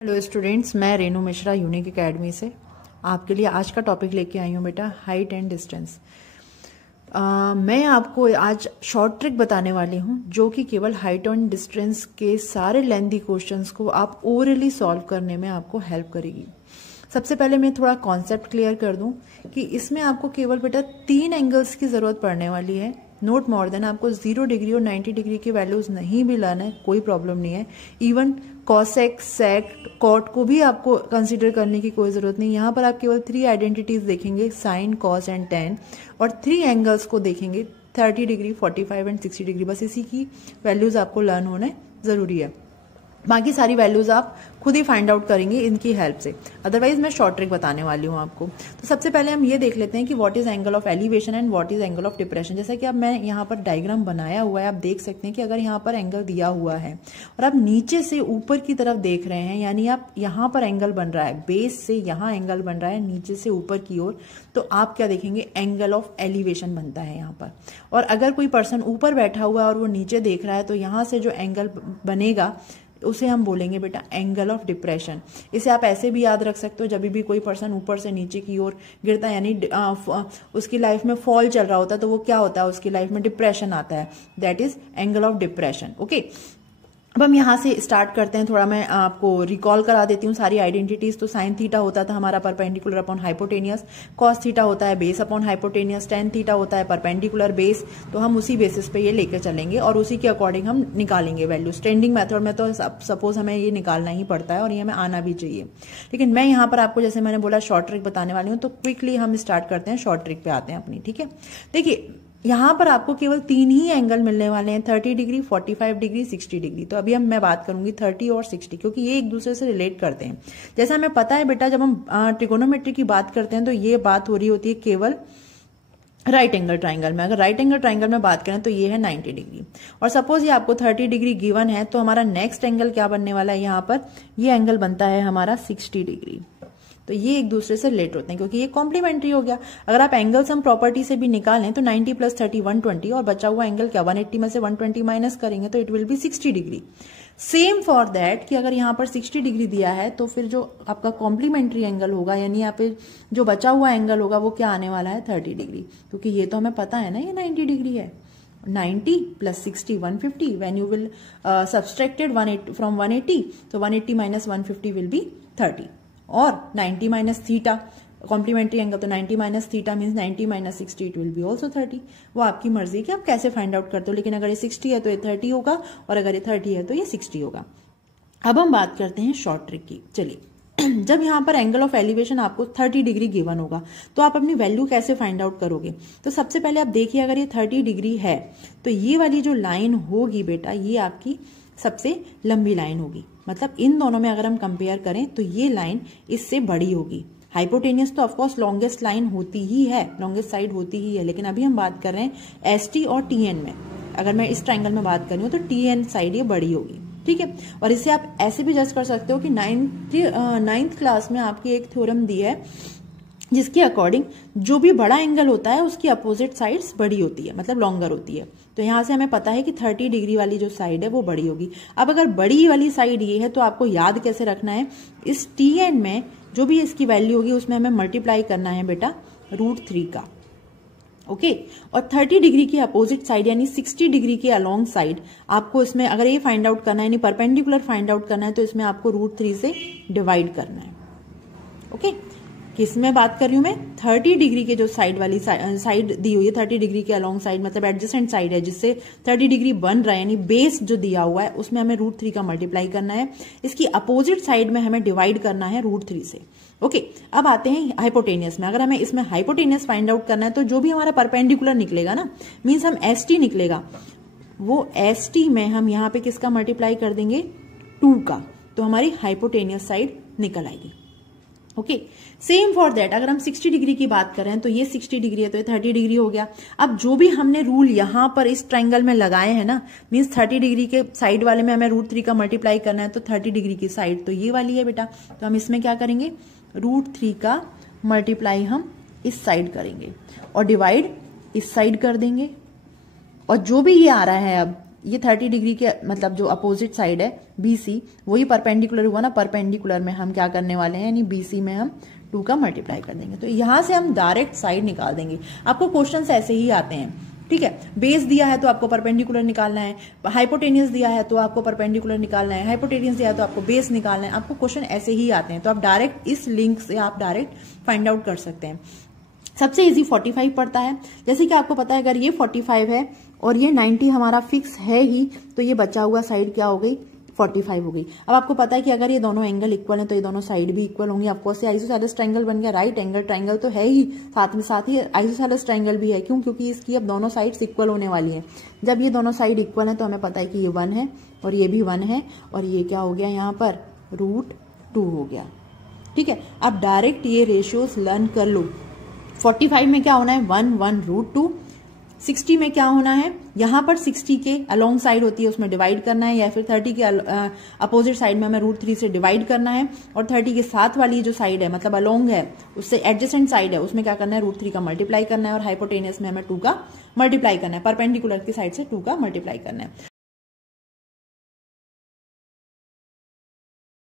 Hello students, मैं Renu Mishra unique academy से आपके लिए आज का टॉपिक लेके आई हूँ बेटा, हाइट एंड डिस्टेंस। मैं आपको आज शॉर्ट ट्रिक बताने वाली हूँ जो कि केवल हाइट एंड डिस्टेंस के सारे लेंथी क्वेश्चंस को आप ओरली सॉल्व करने में आपको हेल्प करेगी। सबसे पहले मैं थोड़ा कॉन्सेप्ट क्लियर कर दूं कि इसमें आपको केवल बेटा 3 एंगल्स की जरूरत पड़ने वाली है, नोट मोर देन। आपको 0 डिग्री और 90 डिग्री की वैल्यूज नहीं भी लाना है, कोई प्रॉब्लम नहीं है। इवन कॉसेक, सेक, कॉट को भी आपको कंसीडर करने की कोई जरूरत नहीं। यहाँ पर आप केवल 3 आइडेंटिटीज देखेंगे, साइन, कॉस एंड टेन, और 3 एंगल्स को देखेंगे, 30 डिग्री, 45 एंड 60 डिग्री। बस इसी की वैल्यूज आपको लर्न होना जरूरी है। बाकी सारी वैल्यूज आप खुद ही फाइंड आउट करेंगे इनकी हेल्प से। अदरवाइज मैं शॉर्ट ट्रिक बताने वाली हूँ आपको। तो सबसे पहले हम ये देख लेते हैं कि what is angle of elevation and what is angle of depression. जैसा कि अब मैं यहाँ पर डायग्राम बनाया हुआ है, आप देख सकते हैं कि अगर यहाँ पर एंगल दिया हुआ है और आप नीचे से ऊपर की तरफ देख रहे हैं, यानी आप यहाँ पर एंगल बन रहा है, बेस से यहाँ एंगल बन रहा है नीचे से ऊपर की ओर, तो आप क्या देखेंगे, एंगल ऑफ एलिवेशन बनता है यहाँ पर। और अगर कोई पर्सन ऊपर बैठा हुआ है और वो नीचे देख रहा है, तो यहाँ से जो एंगल बनेगा उसे हम बोलेंगे बेटा एंगल ऑफ डिप्रेशन। इसे आप ऐसे भी याद रख सकते हो, जब भी कोई पर्सन ऊपर से नीचे की ओर गिरता है, यानी उसकी लाइफ में फॉल चल रहा होता है, तो वो क्या होता है, उसकी लाइफ में डिप्रेशन आता है। That is angle of depression. Okay, अब हम यहाँ से स्टार्ट करते हैं। थोड़ा मैं आपको रिकॉल करा देती हूँ सारी आइडेंटिटीज। तो साइन थीटा होता था हमारा perpendicular upon hypotenuse, cos theta होता है base upon hypotenuse, tan theta होता है परपेंडिकुलर बेस। तो हम उसी बेसिस पे ये लेकर चलेंगे और उसी के अकॉर्डिंग हम निकालेंगे वैल्यू। स्टैंडिंग मेथड में तो सपोज हमें ये निकालना ही पड़ता है और ये हमें आना भी चाहिए, लेकिन मैं यहाँ पर आपको, जैसे मैंने बोला, शॉर्ट ट्रिक बताने वाली हूँ। तो क्विकली हम स्टार्ट करते हैं, शॉर्ट ट्रिक पे आते हैं अपनी। ठीक है, देखिए यहाँ पर आपको केवल 3 ही एंगल मिलने वाले हैं, 30 डिग्री, 45 डिग्री, 60 डिग्री। तो अभी मैं बात करूंगी 30 और 60, क्योंकि ये एक दूसरे से रिलेट करते हैं। जैसा हमें पता है बेटा, जब हम ट्रिगोनोमेट्री की बात करते हैं तो ये बात हो रही होती है केवल राइट एंगल ट्राइंगल में। अगर राइट एंगल ट्राइंगल में बात करें तो ये है 90 डिग्री, और सपोज ये आपको 30 डिग्री गिवन है, तो हमारा नेक्स्ट एंगल क्या बनने वाला है, यहाँ पर ये एंगल बनता है हमारा 60 डिग्री। तो ये एक दूसरे से रिलेट होते हैं क्योंकि ये कॉम्प्लीमेंट्री हो गया। अगर आप एंगल्स हम प्रॉपर्टी से भी निकालें तो 90 + 30 120, और बचा हुआ एंगल क्या, 180 में से 120 माइनस करेंगे तो it will be 60 degree. Same for that कि अगर यहाँ पर 60 डिग्री दिया है तो फिर जो आपका कॉम्प्लीमेंट्री एंगल होगा, यानी यहाँ पे जो बचा हुआ एंगल होगा, वो क्या आने वाला है, 30 डिग्री। क्योंकि ये तो हमें पता है ना, ये 90 डिग्री है। 90 + 60 150, when you will subtracted 180 from 180, तो 180 minus 150 will be 30। और 90 minus थीटा, कॉम्प्लीमेंट्री एंगल, तो 90 minus theta means 90 minus 60, it will be also 30। वो आपकी मर्जी कि आप कैसे फाइंड आउट करते हो, लेकिन अगर ये 60 है तो ये 30 होगा, और अगर ये 30 है तो ये 60 होगा। अब हम बात करते हैं शॉर्ट ट्रिक की। चलिए, जब यहाँ पर एंगल ऑफ एलिवेशन आपको 30 डिग्री गिवन होगा, तो आप अपनी वैल्यू कैसे फाइंड आउट करोगे। तो सबसे पहले आप देखिए, अगर ये 30 डिग्री है तो ये वाली जो लाइन होगी बेटा, ये आपकी सबसे लंबी लाइन होगी। मतलब इन दोनों में अगर हम कंपेयर करें तो ये लाइन इससे बड़ी होगी। हाइपोटेनियस तो ऑफकोर्स लॉन्गेस्ट लाइन होती ही है, लॉन्गेस्ट साइड होती ही है, लेकिन अभी हम बात कर रहे हैं एसटी और टीएन में। अगर मैं इस ट्राइंगल में बात कर रही हूँ तो टीएन साइड ये बड़ी होगी। ठीक है, और इससे आप ऐसे भी जज कर सकते हो कि 9th क्लास में आपकी एक थ्योरम दी है जिसके अकॉर्डिंग जो भी बड़ा एंगल होता है उसकी अपोजिट साइड्स बड़ी होती है, मतलब लॉन्गर होती है। तो यहां से हमें पता है कि 30 डिग्री वाली जो साइड है वो बड़ी होगी। अब अगर बड़ी वाली साइड ये है तो आपको याद कैसे रखना है, इस टीएन में जो भी इसकी वैल्यू होगी उसमें हमें मल्टीप्लाई करना है बेटा √3 का। ओके, और 30 डिग्री की अपोजिट साइड यानी 60 डिग्री के अलोंग साइड आपको इसमें अगर ये फाइंड आउट करना है, यानी परपेंडिकुलर फाइंड आउट करना है, तो इसमें आपको √3 से डिवाइड करना है। ओके, किसमें बात कर रही हूं मैं, 30 डिग्री के जो साइड वाली साइड दी हुई है, 30 डिग्री के अलोंग साइड, मतलब एडजेसेंट साइड है जिससे 30 डिग्री बन रहा है, यानी बेस जो दिया हुआ है उसमें हमें √3 का मल्टीप्लाई करना है। इसकी अपोजिट साइड में हमें डिवाइड करना है √3 से। ओके, अब आते हैं हाइपोटेनियस में। अगर हमें इसमें हाइपोटेनियस फाइंड आउट करना है तो जो भी हमारा परपेंडिकुलर निकलेगा ना, मीन्स हम एसटी निकलेगा, वो एसटी में हम यहाँ पे किसका मल्टीप्लाई कर देंगे, 2 का, तो हमारी हाइपोटेनियस साइड निकल आएगी। ओके, सेम फॉर दैट अगर हम 60 डिग्री की बात करें तो ये 60 डिग्री है तो ये 30 डिग्री हो गया। अब जो भी हमने रूल यहां पर इस ट्राइंगल में लगाए हैं ना, मीन्स 30 डिग्री के साइड वाले में हमें √3 का मल्टीप्लाई करना है, तो 30 डिग्री की साइड तो ये वाली है बेटा, तो हम इसमें क्या करेंगे, √3 का मल्टीप्लाई हम इस साइड करेंगे और डिवाइड इस साइड कर देंगे। और जो भी ये आ रहा है अब ये 30 डिग्री के मतलब जो अपोजिट साइड है BC, वही परपेंडिकुलर हुआ ना, परपेंडिकुलर में हम क्या करने वाले हैं, यानी BC में हम 2 का मल्टीप्लाई कर देंगे। तो यहां से हम डायरेक्ट साइड निकाल देंगे। आपको क्वेश्चन ऐसे ही आते हैं, ठीक है। बेस दिया है तो आपको परपेंडिकुलर निकालना है, हाइपोटेनियस दिया है तो आपको परपेंडिकुलर निकालना है, हाइपोटेनियस दिया है तो आपको बेस निकालना है। आपको क्वेश्चन ऐसे ही आते हैं, तो आप डायरेक्ट इस लिंक से आप डायरेक्ट फाइंड आउट कर सकते हैं। सबसे इजी 45 पड़ता है। जैसे कि आपको पता है अगर ये 45 है और ये 90 हमारा फिक्स है ही, तो ये बचा हुआ साइड क्या हो गई, 45 हो गई। अब आपको पता है कि अगर ये दोनों एंगल इक्वल हैं तो ये दोनों साइड भी इक्वल होंगी। ऑफकोर्स ये आइसोसेलेस ट्रायंगल बन गया, राइट एंगल ट्रायंगल तो है ही, साथ ही आइसोसेलेस ट्रायंगल भी है। क्यों? क्योंकि इसकी अब दोनों साइड्स इक्वल होने वाली है। जब ये दोनों साइड इक्वल है तो हमें पता है कि ये 1 है और ये भी 1 है, और ये क्या हो गया यहाँ पर, √2 हो गया, ठीक है। अब डायरेक्ट ये रेशियोज लर्न कर लो। 45 में क्या होना है, 1 1 √2। 60 में क्या होना है, यहां पर 60 के अलोंग साइड होती है उसमें डिवाइड करना है, या फिर 30 के अपोजिट साइड में हमें √3 से डिवाइड करना है, और 30 के साथ वाली जो साइड है मतलब अलोंग है उससे एडजेसेंट साइड है उसमें क्या करना है, √3 का मल्टीप्लाई करना है, और हाइपोटेनियस में हमें 2 का मल्टीप्लाई करना है, परपेंडिकुलर की साइड से 2 का मल्टीप्लाई करना है।